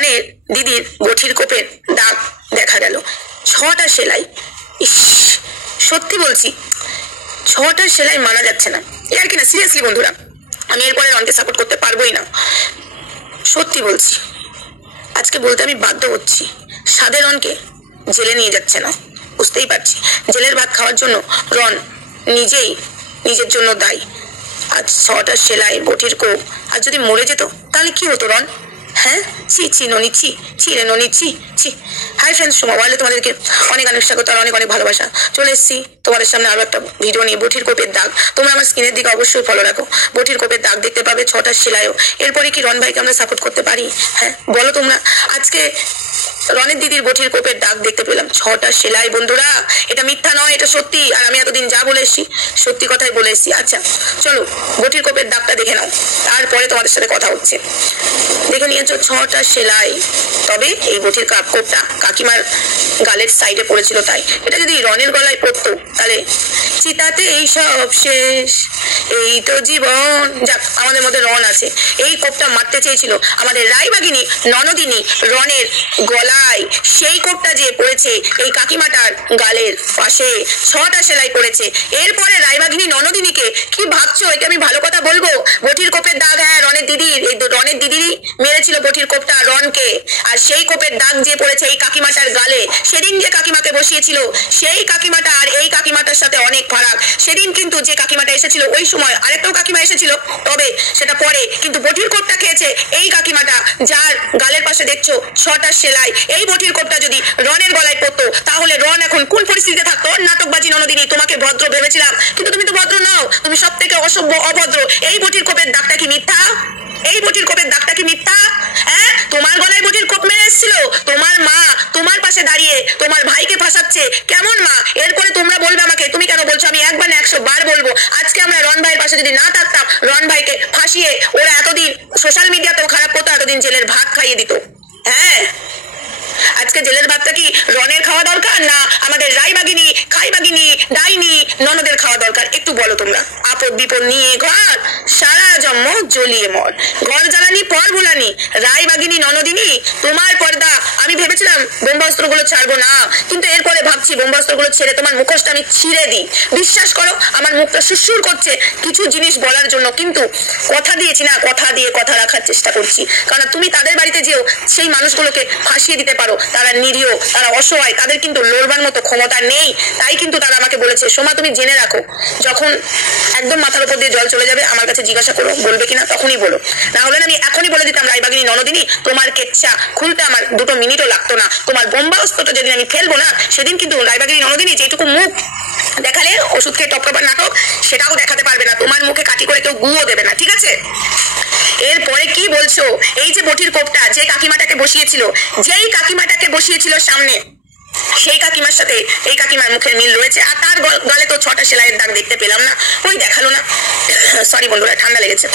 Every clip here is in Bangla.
রনের দিদির বটির কোপের দাগ দেখা গেল। 6টা সেলাই। ইস, সত্যি বলছি 6টা সেলাই মানা যাচ্ছে না। আর কি না, সিরিয়াসলি বন্ধুরা, আমি এরপরে রনকে সাপোর্ট করতে পারবোই না, সত্যি বলছি। আজকে বলতে আমি বাধ্য হচ্ছি, সাদে রনকে জেলে নিয়ে যাচ্ছে না, বুঝতেই পারছি। জেলের ভাত খাওয়ার জন্য রন নিজেই নিজের জন্য দায়ী। আজ 6টা সেলাই, বটির কোপ, আর যদি মরে যেত তাহলে কি হতো রন? হ্যাঁ, ছি ননি, ছি রে ননি, ছি। হাই ফ্রেন্ডস, সুমা ওয়ার্ল্ডে তোমাদেরকে অনেক অনেক স্বাগত আর অনেক অনেক ভালোবাসা। চলে এসেছি তোমাদের সামনে আরো একটা ভিডিও নিয়ে, বটির কোপের দাগ। তোমরা আমার স্ক্রিনের দিকে অবশ্যই ফলো রাখো। বটির কোপের দাগ দেখতে পাবে, 6টা সেলাইও। এরপরে কি রন ভাইকে আমরা সাপোর্ট করতে পারি? হ্যাঁ বলো তোমরা। আজকে রনের দিদির বটির কোপের দাগ দেখতে পেলাম, 6টা সেলাই। বন্ধুরা, এটা মিথ্যা নয়, এটা সত্যি। আর আমি এতদিন যা বলে এসেছি সত্যি কথাই বলে এসেছি। আচ্ছা চলো বটির কোপের দাগটা দেখে নাও, তারপরে তোমাদের সাথে কথা হচ্ছে। দেখে নিয়েছো 6টা সেলাই, তবে এই বটির কোপটা কাকিমার গালের সাইডে পড়েছিল, তাই এটা যদি রনের গলায় পড়তো তাহলে চিতাতে এই সব শেষ, এই তো জীবন। যাক, আমাদের মধ্যে রন আছে। এই কোপটা মারতে চেয়েছিল আমাদের রায়বাগিনী ননদিনী রনের গলায়। সেই কোপটা যে পড়েছে এই কাকিমাটার গালের পাশে, 6টা সেলাই করেছে। এরপরে রায়বাগিনী ননদিনীকে কি ভাবছো? এটা আমি ভালো কথা বলবো? বটির কোপের দাগ, হ্যাঁ রনের দিদির, এই রনের দিদিরই মেরেছিল বটির কোপটা রনকে। আর সেই কোপের দাগ যে পড়েছে এই কাকিমাটার গালে, সেদিন যে কাকিমাকে বসিয়েছিল সেই কাকিমাটা আর এই কাকিমাটার সাথে অনেক ফারাক। সেদিন কিন্তু যে কাকিমাটা এসেছিল ওই সময় আরেকটাও কাকিমা এসেছিল, তবে সেটা পরে, কিন্তু বটির কোপটা খেয়েছে এই কাকিমাটা, যার গালের পাশে দেখছো 6টা সেলাই। এই বটির কোপটা যদি রনের গলায় পড়তো তাহলে রন এখন কোন পরিস্থিতিতে থাকতো? নাটকবাজি ননদিনী, তোমাকে ভদ্র ভেবেছিলাম কিন্তু তুমি তো ভদ্র নও, তুমি সব থেকে অসভ্য, অভদ্র। এই বটির কোপের দাগটা কি মিথ্যা? এই বটির কোপের দাগটা কি মিথ্যা? হ্যাঁ, তোমার গলায় বটির কোপ মেরে এসেছিল, তোমার মা তোমার পাশে দাঁড়িয়ে তোমার ভাইকে ফাঁসাচ্ছে। কেমন মা? এরপরে তোমরা বলবে আমাকে তুমি কেন বলছো? আমি একবার না 100 বার বলবো, আজকে আমরা রন ভাইয়ের পাশে যদি না থাকতাম, রন ভাইকে ফাঁসিয়ে ওরা এতদিন সোশ্যাল মিডিয়াতেও খারাপ করতো, এতদিন জেলের ভাত খাইয়ে দিত। হ্যাঁ, আজকে জেলের ভাতটা কি রনের খাওয়া দরকার, না আমাদের রায়বাগিনী, খাইবাগিনী, ডাইনি ননদের খাওয়া দরকার? একটু বলো তোমরা। আপদ বিপদ নিয়ে ঘর, সারা জন্ম জ্বলিয়ে মর, ঘর জ্বালানি পর ভুলানি। রায়বাগিনী ননদিনী, তোমার পর্দা। আমি ভেবেছিলাম বোম্বাস্ত্রগুলো ছাড়বো না, কিন্তু এরপরে ভাবছি বোম্বাস্ত্রগুলো ছেড়ে তোমার মুখোশটা আমি ছিঁড়ে দিই। বিশ্বাস করো আমার মুখটা সুরসুর করছে কিছু জিনিস বলার জন্য, কিন্তু কথা দিয়েছি না, কথা দিয়ে কথা রাখার চেষ্টা করছি। কারণ তুমি তাদের বাড়িতে যেও সেই মানুষগুলোকে ফাঁসিয়ে দিতে পারো, তারা নিরীহ, তারা অসহায়, তাদের কিন্তু লড়বার মতো ক্ষমতা নেই। তাই কিন্তু তারা আমাকে বলেছে, সোমা তুমি জেনে রাখো, যখন একদম মাথার উপর দিয়ে জল চলে যাবে আমার কাছে জিজ্ঞাসা করো বলবে কিনা, তখনই বলো। না হলে আমি এখনই বলে দিতাম রায়বাগিনী ননদিনী, তোমার কেচ্ছা খুলতে আমার 2 মিনিটও লাগতো না। তোমার বোম্বাস্ত্রটা যেদিন আমি ফেলবো না, সেদিন কিন্তু রায়বাগিনী ননদিনী যেটুকু মুখ দেখালে ওষুধ খেয়ে টপকাবার নাটক, সেটাও দেখাতে পারবে না। তোমার মুখে কাটি করে কেউ গুঁয়ো দেবে না, ঠিক আছে? এরপরে কি বলছো? এই যে বটির কোপটা যে কাকিমাটাকে বসিয়েছিল, যেই কাকিমাটাকে বসিয়েছিল সামনে, সেই কাকিমার সাথে এই কাকিমার মুখের মিল রয়েছে। আর তার গালে তো 6টা সেলাইয়ের দাগ দেখতে পেলাম না, ওই দেখালো না। সরি বন্ধুরা, ঠান্ডা লেগেছে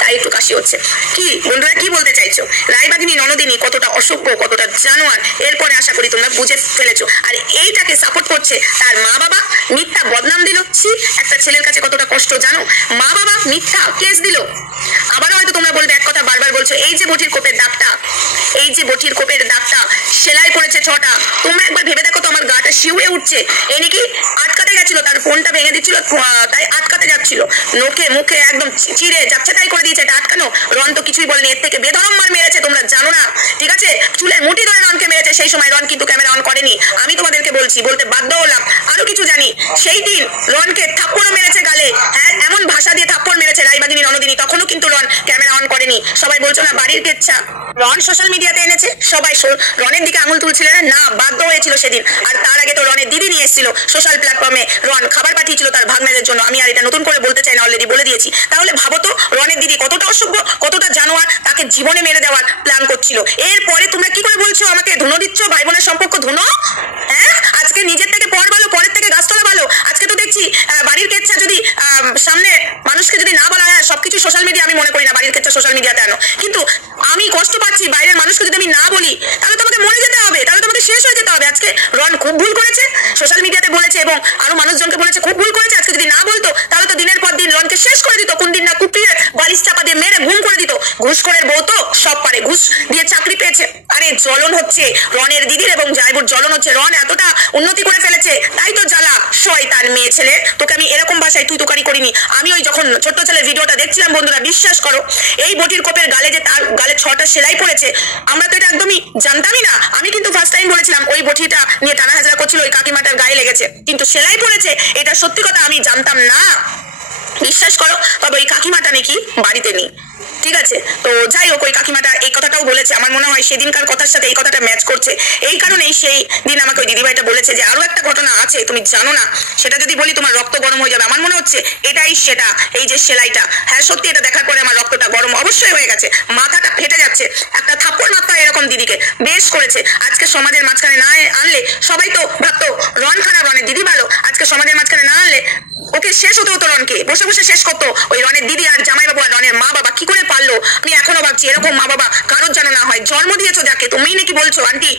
তাই একটু কাশি হচ্ছে। কি বন্ধুরা, কি বলতে চাইছো? রায়বাগিনী ননদিনী কতটা অসভ্য, কতটা জানোয়ার, এরপরে আশা করি তোমরা বুঝে ফেলেছো। আর এইটাকে সাপোর্ট করছে তার মা বাবা, মিথ্যা বদনাম দিল। একটা ছেলের কাছে কতটা কষ্ট জানো? মা বাবা মিথ্যা কেস দিল। আবারও হয়তো তোমরা বলবে এক কথা বারবার বলছো, এই যে বটির কোপের দাগটা, এই যে বটির কোপের দাগটা সেলাই পড়েছে 6টা। তোমরা একবার ভেবে দেখো তো, আমার গাটা শিউরে উঠছে। এই নাকি আটকাতে গেছিল, তার ফোনটা ভেঙে দিচ্ছিল, তাই আটকাতে যাচ্ছিল, নোকে মুখে একদম চিড়ে যাচ্ছে তাই করে দিয়েছে। এটা আটকানো? রন তো কিছুই বলেনি, এর থেকে বেধরম মার মেরেছে, তোমরা জানো না, ঠিক আছে? চুলের মুঠি ধরে রনকে মেরেছে। সেই সময় রন কিন্তু ক্যামেরা অন করেনি, আমি তোমাদেরকে বলছি, বলতে বাধ্য হলাম। আরো কিছু জানি, সেই দিন রনকে থাপ্পড়ও মেরেছে গালে, হ্যাঁ এমন ভাষা দিয়ে থাপ্পড় মেরেছে রায়বাগিনী ননদিনী, তখনও কিন্তু রন ক্যামেরা অন করেনি। সবাই বলছো না বাড়ির কেচ্ছা, রন সোশ্যাল মিডিয়াতে এনেছে, সবাই রনের দিকে আঙুল তুলছিল না, বাধ্য হয়েছিল সেদিন। আর তার আগে তো রনের দিদি নিয়ে এসেছিল সোশ্যাল প্ল্যাটফর্মে, রন খাবার পাঠিয়েছিল তার ভাগ্নের জন্য। আমি আর এটা নতুন করে বলতে চাই না, অলরেডি বলে দিয়েছি। তাহলে ভাবো তো রনের দিদি কতটা অসভ্য, কতটা জানোয়ার, তাকে জীবনে মেরে দেওয়ার প্ল্যান করছিল। এরপরে তোমরা কি করে বলছো আমাকে ধুনো দিচ্ছ? ভাই বোনের সম্পর্ক ধুনো? হ্যাঁ, আজকে নিজের থেকে পর ভালো, পরের থেকে গাছতলা ভালো। আজকে তো দেখছি বাড়ির কেচ্ছা যদি সামনে মানুষকে যদি না বলা হয়, সবকিছু সোশ্যাল মিডিয়া, আমি মনে করি না বাড়ির কেচ্ছা সোশ্যাল মিডিয়াতে আনো, কিন্তু আমি কষ্ট পাচ্ছি বাইরের মানুষকে যদি আমি না বলি তাহলে তোমাকে মরে যেতে হবে, তাহলে তোমাকে শেষ হয়ে যেতে হবে। আজকে রন খুব ভুল করেছে, সোশ্যাল মিডিয়াতে বলেছে এবং আরো মানুষজনকে বলেছে খুব ভুল করেছে। আজকে যদি না বলতো তাহলে তো দিনের পর দিন রনকে শেষ করে দিত, কোন দিন না কুপিয়ে বালিশ চাপা দিয়ে মেরে ঘুম করে দিত। ঘুষখোরের বউ তো সব পারে, ঘুষ দিয়ে চাকরি পেয়েছে। আরে জ্বলন হচ্ছে রনের দিদির এবং জায়বুর, জ্বলন হচ্ছে। রন এতটা উন্নতি করে ফেলেছে তাই তো জ্বালা। শয়তান মেয়ে ছেলে, তোকে আমি এরকম ভাষায় তুই তুকারি করিনি। আমি ওই যখন ছোট্ট ছেলের ভিডিওটা দেখছিলাম বন্ধুরা, বিশ্বাস করো এই বটির কোপের গালে যে তার গালে 6টা সেলাই পড়েছে, আমরা তো এটা একদমই জানতামই না। আমি কিন্তু ফার্স্ট টাইম বলেছিলাম ওই বটিটা নিয়ে টানা হাজরা করছিল, ওই কাকিমাটার গায়ে লেগেছে, কিন্তু সেলাই পড়েছে এটা সত্যি কথা আমি জানতাম না, বিশ্বাস করো। তবে ওই কাকিমাটা নাকি বাড়িতে নেই, ঠিক আছে? তো যাই হোক, ওই কাকিমাটা এই কথাটাও বলেছে, আমার মনে হয় সেদিনকার কথার সাথে এই কথাটা ম্যাচ করছে। এই কারণেই সেই দিন আমাকে ওই দিদিভাইটা বলেছে যে আরো একটা ঘটনা আছে তুমি জানো না, সেটা যদি বলি তোমার রক্ত গরম হয়ে যাবে। আমার মনে হচ্ছে এটাই সেটা, এই যে সেলাইটা। হ্যাঁ সত্যি, এটা দেখার পরে আমার রক্তটা গরম অবশ্যই হয়ে গেছে, মাথাটা ফেটে যাচ্ছে। একটা থাপ্পড় মাত্রা এরকম দিদিকে বেশ করেছে। আজকে সমাজের মাঝখানে না আনলে সবাই তো ভাবতো রন খারাপ, রনের দিদি ভালো। আজকে সমাজের মাঝখানে না আনলে ওকে শেষ হতে হতো, রনকে বসে বসে শেষ করতো ওই রনের দিদি আর জামাইবাবু আর রনের মা বাবা। কি করে পারলো? আমি এখনো ভাবছি এরকম মা বাবা কারোর যেন না হয়। জন্ম দিয়েছো যাকে, তুমি নাকি বলছো আন্টি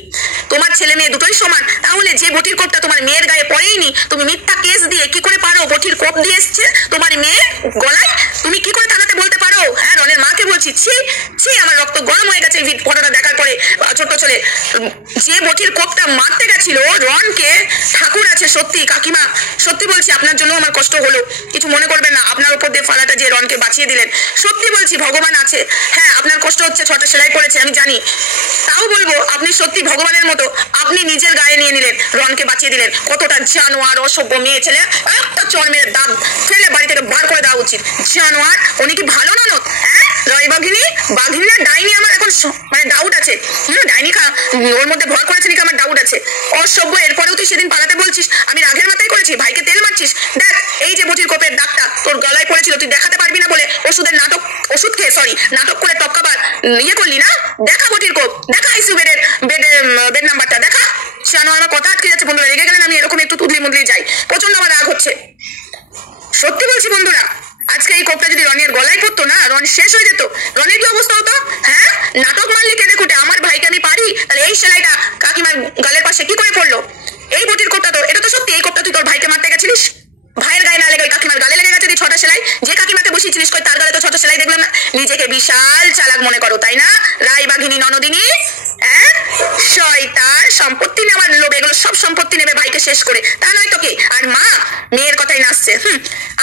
তোমার ছেলে মেয়ে দুটোই সমান, তাহলে যে বটির কোপটা তোমার মেয়ের গায়ে পড়েইনি, তুমি মিথ্যা কেস দিয়ে কি করে পারো বটির কোপ দিয়ে এসছে তোমার মেয়ে গলায়, তুমি কি করে থানাতে বলতে পারো? হ্যাঁ রনের মাকে বলছি, ছি ছি, আমার রক্ত গরম হয়ে গেছে এই ফটোটা দেখার পরে। ছোট্ট ছেলে যে বটির কোপটা মারতে গেছিল রনকে, ঠাকুর আছে সত্যি কাকিমা, সত্যি বলছি আপনার জন্য আমার কষ্ট হলো, কিছু মনে করবেন না। আপনার উপর দিয়ে ফালাটা যে রনকে বাঁচিয়ে দিলেন, সত্যি বলছি ভগবান আছে। হ্যাঁ আপনার কষ্ট হচ্ছে, 6টা সেলাই পড়েছে আমি জানি, তাও বলবো আপনি সত্যি ভগবানের মতো আপনি নিজের গায়ে নিয়ে নিলেন, রনকে বাঁচিয়ে দিলেন। কতটা জানোয়ার অসভ্য মেয়ে ছেলে, একটা চর মেরে দাঁত ফেলে বাড়ি থেকে বার করে দেওয়া উচিত। জানোয়ার, উনি কি ভালো ননদ? হ্যাঁ রয় বাঘিনী, বাঘিনী না ডাইনি, আমার এখন মানে ডাউট আছে। ডাইনি ওর মধ্যে ভর করেছে নাকি আমার ডাউট আছে। অসভ্য, এরপরেও তুই সেদিন পালাতে বলছিস, আমি রাগের মাথায় করেছি, ভাইকে তেল মারছিস। দেখ এই যে বটির কোপের দাগটা তোর গলায় পড়েছিল, তুই দেখাতে পারবি না বলে ওষুধ খেয়ে নাটক করে টপকাবার ইয়ে করলি না। দেখা বটির কোপ, দেখা আইসিইউ বেড নাম্বারটা দেখা। জানো আমার কথা আটকে যাচ্ছে বন্ধুরা, রেগে গেলেন আমি এরকম একটু তুদলি মুদলি যাই, প্রচন্ড আমার রাগ হচ্ছে। সত্যি বলছি বন্ধুরা, আজকে এই কোপটা যদি রনের গলায় পড়তো না, রন শেষ হয়ে যেত। রনের কি অবস্থা হতো? হ্যাঁ নাটক মারলি কেঁদে কুটে, আমার ভাইকে আমি পারি, তাহলে এই সেলাইটা কাকিমার গালের পাশে কি করে পড়লো? এই বটির কোপটা তো, এটা তো সত্যি এই কোপটা তুই তোর ভাইকে মারতে গেছিলিস, ভাইয়ের গায়ে না লেগে ওই কাকিমার গালে লেগে গেছে 6টা সেলাই। যে কাকিমাকে বসিয়েছিলিস কই তার গালে তো 6টা সেলাই দেখলাম না। নিজেকে বিশাল চালাক মনে করো তাই না রায় বাঘিনী ননদিনী? হ্যাঁ শয়তান, সম্পত্তি নেওয়ার লোভ, এগুলো সব সম্পত্তি নেবে ভাইকে শেষ করে, তা নয় তো কি? আর মা মেয়ের কথাই নাচছে,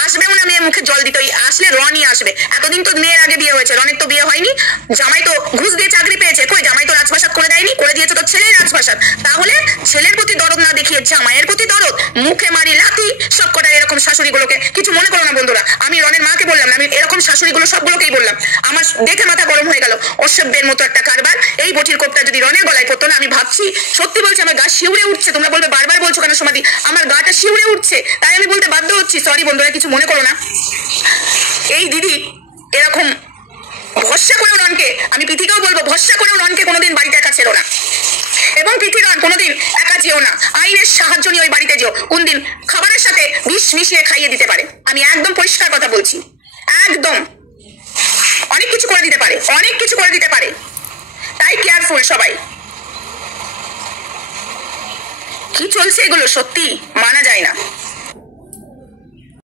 আসবেও না মেয়ের মুখে জল দিতে, আসলে রনই আসবে। এতদিন তো মেয়ের আগে বিয়ে হয়েছে, রনের তো বিয়ে হয়নি। জামাই তো ঘুষ দিয়ে চাকরি পেয়েছে, কই জামাই তো রাজপ্রাসাদ করে দেয়নি, করে দিয়েছে তো ছেলের রাজপ্রাসাদ। তাহলে ছেলের প্রতি দরদ না দেখিয়ে জামাইয়ের প্রতি দরদ, মুখে মারি লাথি সব কটার এরকম শাশুড়িগুলোকে। কিছু মনে করো না বন্ধুরা, আমি রনের মাকে বললাম না, আমি এরকম শাশুড়িগুলো সবগুলোকেই বললাম। আমার দেখে মাথা গরম হয়ে গেল, অসভ্যের মতো একটা কারবার। এই বটির কোপটা যদি রনের গলায় পড়তো না, আমি ভাবছি সত্যি বলছি আমার গা শিউরে উঠছে। তোমরা বলবে বারবার বলছো কেন সমাধি, আমার গাটা শিউরে উঠছে, তাই আমি বলতে বাধ্য হচ্ছি। সরি বন্ধুরা, কিছু মনে করো না। এই দিদি এরকম ভরসা করেও রনকে, আমি পৃথিকেও বলবো ভরসা করেও রনকে কোনোদিন বাড়িতে একা ছেড়ো না, এবং পৃথি রন কোনোদিন একা যেও না, আইনের সাহায্য নিয়ে ওই বাড়িতে যেও। কোনদিন খাবারের সাথে বিষ মিশিয়ে খাইয়ে দিতে পারে, আমি একদম পরিষ্কার কথা বলছি, একদম অনেক কিছু করে দিতে পারে, অনেক কিছু করে দিতে পারে, তাই কেয়ারফুল সবাই। কি চলছে এগুলো সত্যি মানা যায় না।